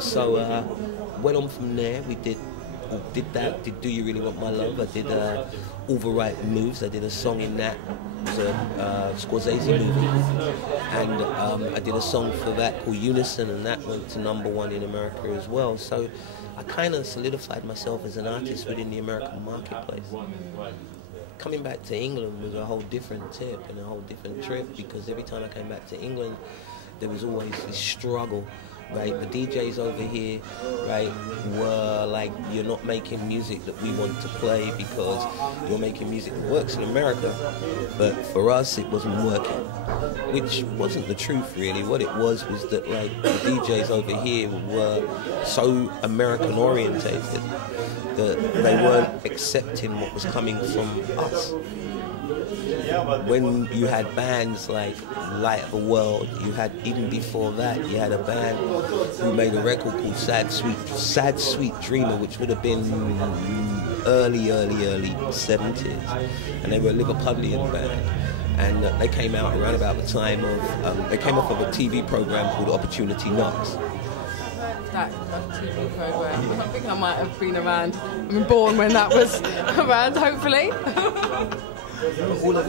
So went on from there. We did that. Did Do You Really Want My Love? I did All the Right Moves. I did a song in that. It was a Scorsese movie, and I did a song for that called Unison, and that went to #1 in America as well. So I kind of solidified myself as an artist within the American marketplace. Coming back to England was a whole different tip and a whole different trip, because every time I came back to England, there was always this struggle, right? The DJs over here, right, were like, you're not making music that we want to play because you're making music that works in America. But for us, it wasn't working, which wasn't the truth, really. What it was that, like, the DJs over here were so American orientated that they weren't accepting what was coming from us. When you had bands like Light of the World, you had, even before that, you had a band who made a record called Sad Sweet Dreamer, which would have been early 70s, and they were a Liverpudlian band, and they came out around about the time of, they came off of a TV program called Opportunity Knocks. That TV program, I think I might have been around, born when that was around, hopefully. All of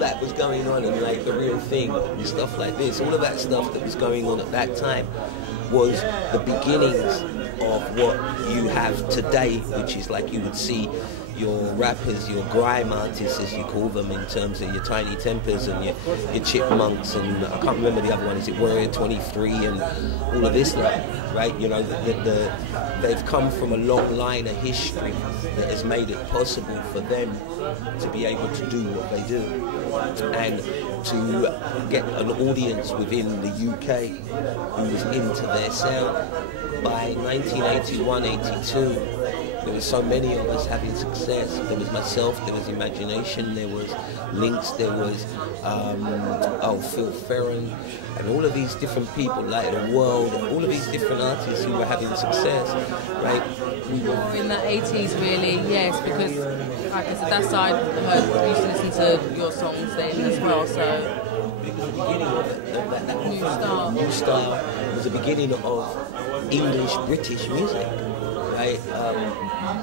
that was going on, and like The Real Thing and stuff like this, all of that stuff that was going on at that time was the beginnings of what you have today, which is like you would see your rappers, your grime artists as you call them, in terms of your Tiny Tempers and your Chipmunks, and I can't remember the other one, is it Warrior 23 and all of this stuff, right? You know, they've come from a long line of history that has made it possible for them to be able to do what they do, and to get an audience within the UK who's into their sound. By 1981-82, there were so many of us having success. There was myself, there was Imagination, there was Lynx, there was Phil Ferron, and all of these different people, like The World, all of these different artists who were having success, right? More in the 80s, really, yes, because, like I said, that side, I used to listen to your songs then as well, so... It was the beginning of that new style. It was the beginning of English-British music, right?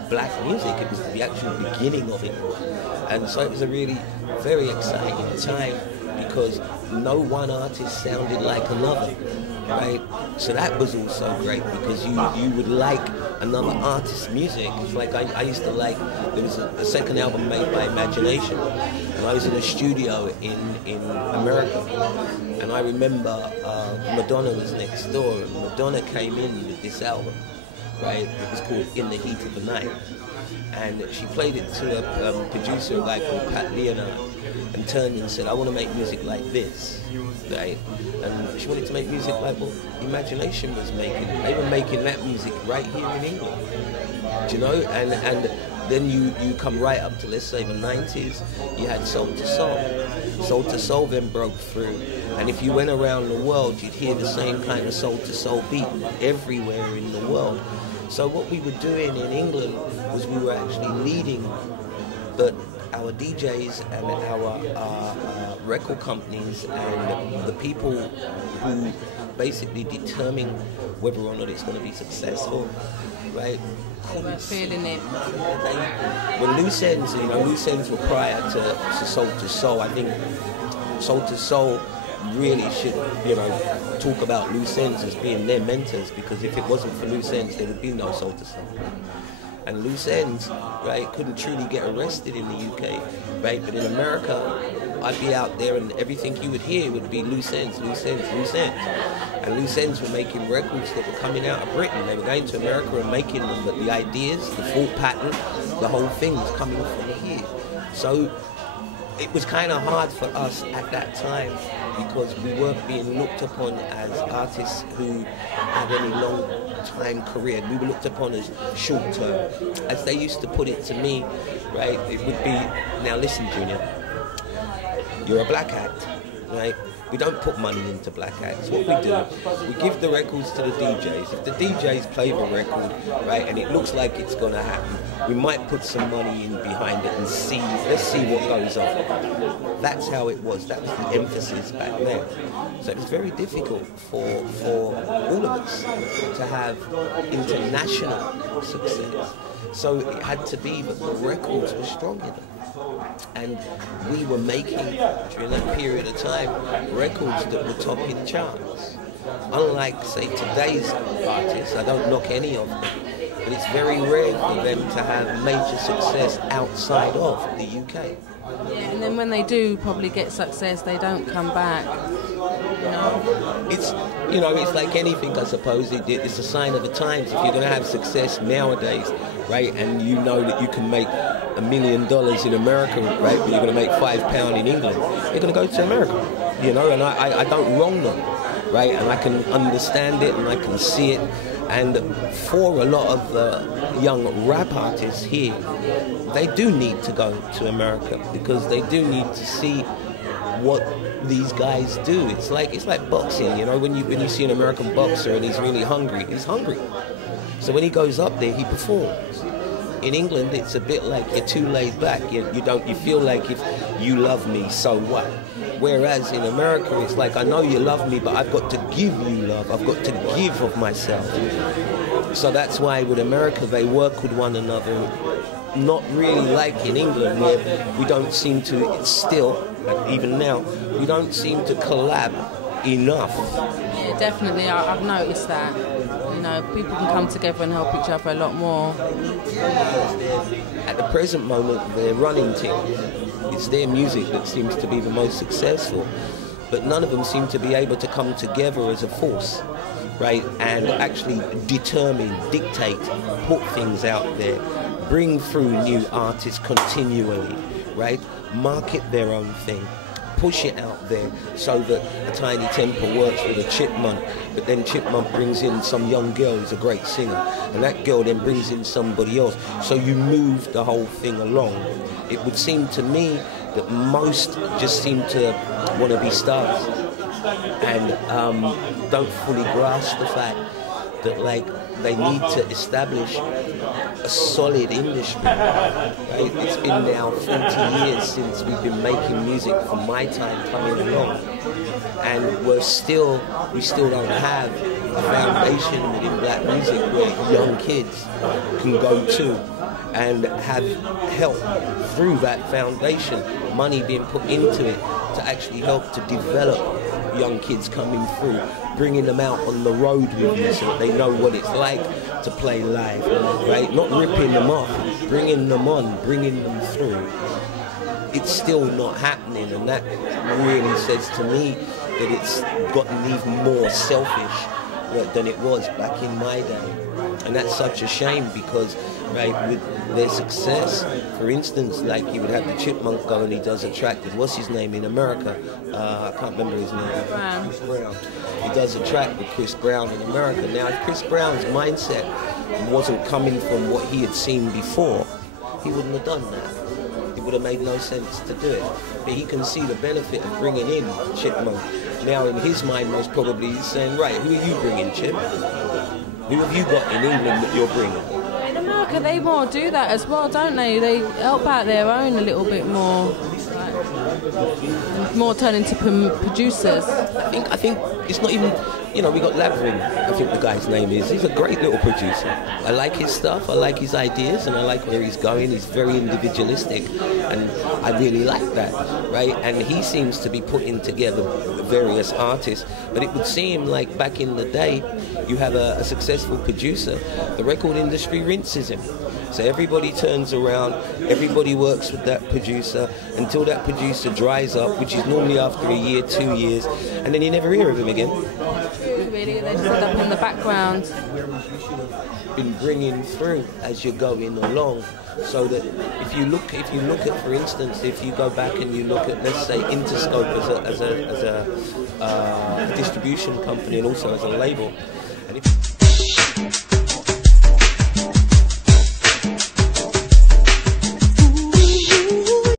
Black music. It was the actual beginning of it, and so it was a really very exciting time, because no one artist sounded like another, right? So that was also great, because you would like another artist's music. It's like I used to like, there was a second album made by Imagination, and I was in a studio in America, and I remember Madonna was next door, and Madonna came in with this album, right? It was called In the Heat of the Night, and she played it to a producer, a guy called Pat Leonard, and turned and said, I want to make music like this, right? And she wanted to make music like what Imagination was making. They were making that music right here in England, do you know? And then you come right up to, let's say, the 90s, you had Soul to Soul. Soul to Soul then broke through, and if you went around the world, you'd hear the same kind of Soul to Soul beat everywhere in the world. So what we were doing in England was we were actually leading, but our DJs and our record companies and the people who basically determine whether or not it's going to be successful, right? We're feeling it. When Loose Ends, Loose Ends were prior to Soul to Soul. I think Soul to Soul really should, talk about Loose Ends as being their mentors, because if it wasn't for Loose Ends, there would be no Soul to Soul. And Loose Ends, right, couldn't truly get arrested in the UK, right? But in America, I'd be out there and everything you would hear would be Loose Ends, Loose Ends, Loose Ends. And Loose Ends were making records that were coming out of Britain. They were going to America and making them, but the ideas, the full pattern, the whole thing was coming from here. So it was kind of hard for us at that time, because we weren't being looked upon as artists who had any long-time career. We were looked upon as short-term. As they used to put it to me, right, it would be, now listen, Junior, you're a black act, right? We don't put money into black acts. What we do, we give the records to the DJs. If the DJs play the record, right, and it looks like it's going to happen, we might put some money in behind it and see, let's see what goes on. That's how it was. That was the emphasis back then. So it was very difficult for all of us to have international success. So it had to be that the records were strong enough. And we were making, during that period of time, records that were topping charts. Unlike, say, today's artists, I don't knock any of them, but it's very rare for them to have major success outside of the UK. Yeah, and then when they do probably get success, they don't come back. It's like anything, I suppose. It's a sign of the times. If you're going to have success nowadays, right, and you know that you can make $1 million in America, right, but you're going to make £5 in England, you're going to go to America, and I don't wrong them, right, and I can understand it and I can see it. And for a lot of the young rap artists here, they do need to go to America because they do need to see what these guys do. It's like boxing, when you see an American boxer and he's really hungry, he's hungry. So when he goes up there, he performs. In England, it's a bit like you're too laid back. You feel like if you love me, so what? Whereas in America, it's like, I know you love me, but I've got to give you love. I've got to give of myself. So that's why with America, they work with one another. Not really like in England, where we don't seem to, it's still, even now, we don't seem to collab enough. Yeah, definitely. I've noticed that. People can come together and help each other a lot more. At the present moment, they're running teams. It's their music that seems to be the most successful, but none of them seem to be able to come together as a force, right, and actually determine, dictate, put things out there, bring through new artists continually, right, market their own thing, push it out there so that a Tiny Temple works with a Chipmunk, but then Chipmunk brings in some young girl who's a great singer, and that girl then brings in somebody else. So you move the whole thing along. It would seem to me that most just seem to want to be stars and don't fully grasp the fact that, like, they need to establish a solid industry. Right? It's been now 40 years since we've been making music from my time coming along, and we still don't have a foundation within black music where young kids can go to and have help through that foundation, money being put into it to actually help to develop young kids coming through, bringing them out on the road with you so that they know what it's like to play live, right? Not ripping them off, bringing them on, bringing them through. It's still not happening, and that really says to me that it's gotten even more selfish than it was back in my day. And that's such a shame because, right, with their success, for instance, like you would have the Chipmunk go and he does a track with, what's his name in America? I can't remember his name. Chris Brown. He does a track with Chris Brown in America. Now, if Chris Brown's mindset wasn't coming from what he had seen before, he wouldn't have done that. It would have made no sense to do it. But he can see the benefit of bringing in Chipmunk. Now, in his mind, most probably he's saying, right, who are you bringing, Chip? Who have you got in England that you're bringing? In America, they more do that as well, don't they? They help out their own a little bit more. More turn into producers. I think it's not even, we got Labyrinth, I think the guy's name is. He's a great little producer. I like his stuff, I like his ideas, and I like where he's going. He's very individualistic, and I really like that, right? And he seems to be putting together various artists, but it would seem like back in the day, you have a successful producer, the record industry rinses him. So everybody turns around, everybody works with that producer until that producer dries up, which is normally after a year, 2 years, and then you never hear of him again. Really, they just end up in the background. Been bringing through as you're going along, so that if you look at, for instance, if you go back and you look at, let's say, Interscope as a distribution company and also as a label, and if